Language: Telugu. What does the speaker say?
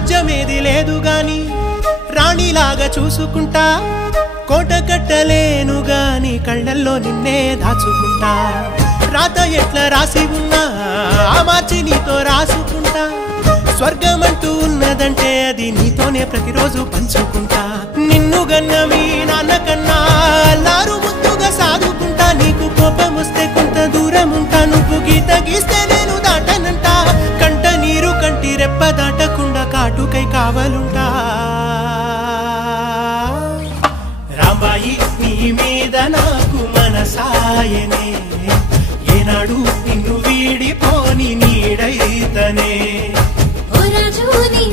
రాజ్యమేది లేదు గాని రాణిలాగా చూసుకుంటా కోట కట్టలేను గాని కళ్ళల్లో నిన్నే దాచుకుంటా రాత ఎట్లా రాసి ఉన్నా ఆ మార్చి నీతో రాసుకుంటా స్వర్గమంటూ ఉన్నదంటే అది నీతోనే ప్రతిరోజు పంచుకుంటా నిన్ను గన్న మీ నాన్న కన్నా అల్లారు ముద్దుగా సాదుకుంటా నీకు కోపం వస్తే కొంత దూరం ఉంటా నువ్వు గీత గీస్తే నేను దాటనంటా కంట నీరు కంటి రెప్ప దాటకుండా కాటుకై కావలుంటా రాంబాయి నీ మీద నాకు మనసాయనే ఏనాడు నిన్ను వీడిపోని నీడైతనే ఓ రాజు నీ